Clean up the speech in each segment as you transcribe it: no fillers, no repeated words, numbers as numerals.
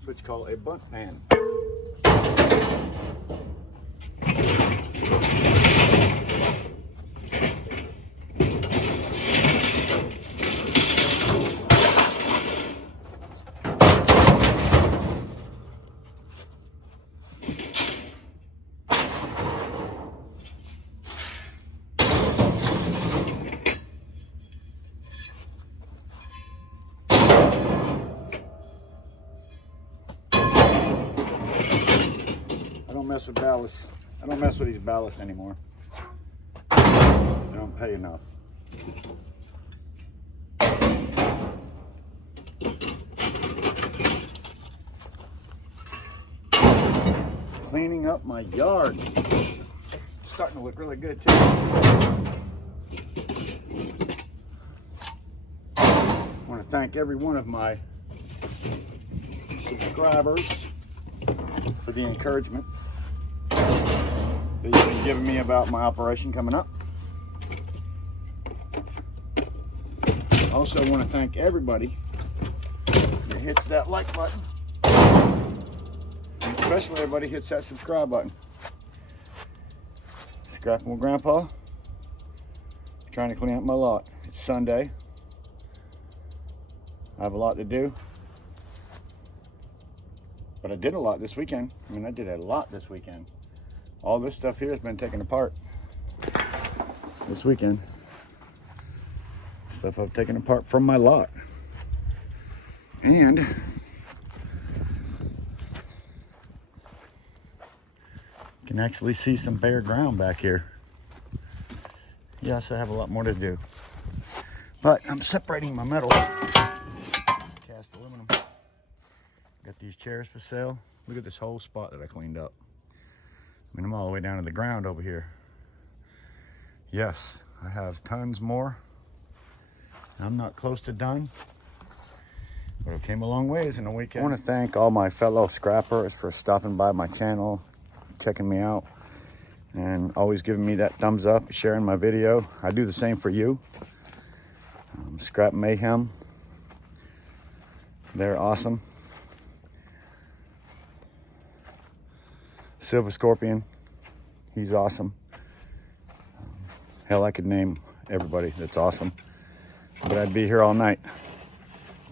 That's what you call a bunt pan. I don't mess with ballasts. I don't mess with these ballasts anymore. They don't pay enough. Cleaning up my yard. It's starting to look really good too. I want to thank every one of my subscribers for the encouragement that you've been giving me about my operation coming up. I also want to thank everybody that hits that like button, and especially everybody hits that subscribe button. Scrapping with Grandpa, trying to clean up my lot. It's Sunday. I have a lot to do, but I did a lot this weekend. I mean, I did a lot this weekend. All this stuff here has been taken apart this weekend. Stuff I've taken apart from my lot. And you can actually see some bare ground back here. Yes, I have a lot more to do. But I'm separating my metal. Cast aluminum. Got these chairs for sale. Look at this whole spot that I cleaned up. I mean, I'm all the way down to the ground over here. Yes, I have tons more. I'm not close to done, but it came a long ways in a weekend. I want to thank all my fellow scrappers for stopping by my channel, checking me out, and always giving me that thumbs up, sharing my video. I do the same for you. Scrap Mayhem. They're awesome. Silver Scorpion, he's awesome. Hell, I could name everybody that's awesome, but I'd be here all night.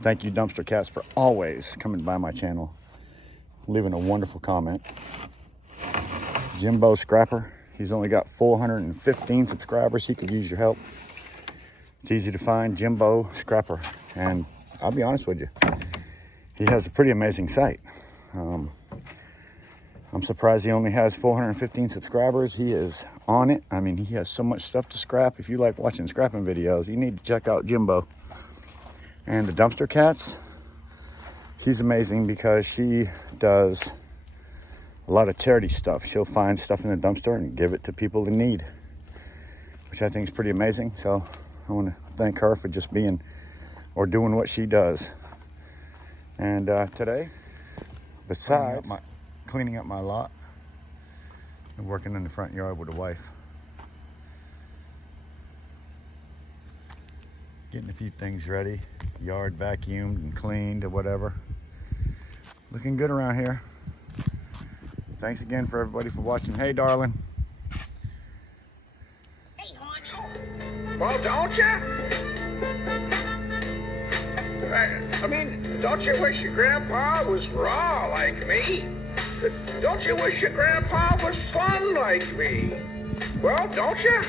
Thank you, Dumpster Cats, for always coming by my channel, leaving a wonderful comment. Jimbo Scrapper, he's only got 415 subscribers. He could use your help. It's easy to find, Jimbo Scrapper, and I'll be honest with you, he has a pretty amazing site. I'm surprised he only has 415 subscribers. He is on it. I mean, he has so much stuff to scrap. If you like watching scrapping videos, you need to check out Jimbo. And the Dumpster Cats, she's amazing because she does a lot of charity stuff. She'll find stuff in the dumpster and give it to people in need, which I think is pretty amazing. So I want to thank her for just being or doing what she does. And today, besides cleaning up my lot and working in the front yard with a wife, getting a few things ready, yard vacuumed and cleaned or whatever. Looking good around here. Thanks again for everybody for watching. Hey, darling. Hey, honey. Well, don't you? I mean, don't you wish your grandpa was raw like me? Don't you wish your grandpa was fun like me? Well, don't you?